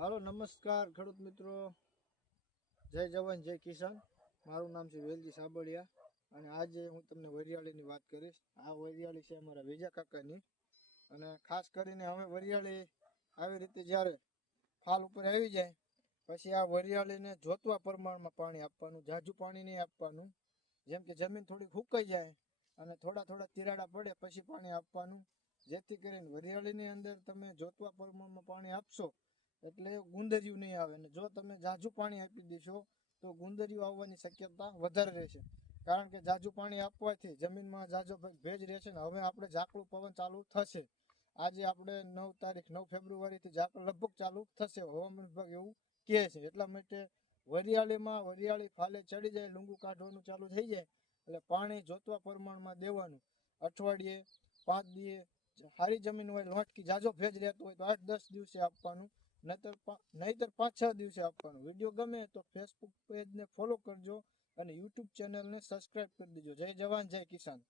હાલો નમસ્કાર ખેડૂત મિત્રો, જય જવાન જય કિસાન. મારું નામ છે વેલજી સાબળિયા અને આજે હું તમને વરિયાળીની વાત કરીશ. આ વરિયાળી છે અમારા વેજા કાકાની અને ખાસ કરીને અમે વરિયાળી આવી રીતે જ્યારે ફાલ ઉપર આવી જાય પછી આ વરિયાળીને જોતવા પ્રમાણમાં પાણી આપવાનું, ઝાઝું પાણી નહીં આપવાનું. જેમ કે જમીન થોડી ફૂંકાઈ જાય અને થોડા થોડા તિરાડા પડે પછી પાણી આપવાનું, જેથી કરીને વરિયાળીની અંદર તમે જોતવા પ્રમાણમાં પાણી આપશો એટલે ગુંદરિયું નહીં આવે. અને જો તમે ઝાઝું પાણી આપી દેશો તો ગુંદરિયું આવવાની શક્યતા વધારે રહેશે, કારણ કે ઝાઝું પાણી આપવાથી જમીનમાં ઝાઝો ભેજ રહેશે ને હવે આપણે ઝાકળું પવન ચાલુ થશે. આજે આપણે 9 તારીખ 9 ફેબ્રુઆરીથી ઝાકળ લગભગ ચાલુ થશે, હવામાન વિભાગ એવું કહે છે. એટલા માટે વરિયાળી ફાલે ચડી જાય, લૂંગું કાઢવાનું ચાલુ થઈ જાય એટલે પાણી જોતવા પ્રમાણમાં દેવાનું. અઠવાડિયે 5 દિવસે સારી જમીન હોય, લોટકી ઝાઝો ભેજ રહેતો હોય તો 8-10 દિવસે આપવાનું, નહીતર 5-6 દિવસે આપવાનું. વિડીયો ગમે તો ફેસબુક પેજને ફોલો કરજો અને યુટ્યુબ ચેનલને સબસ્ક્રાઈબ કરી દેજો. જય જવાન જય કિસાન.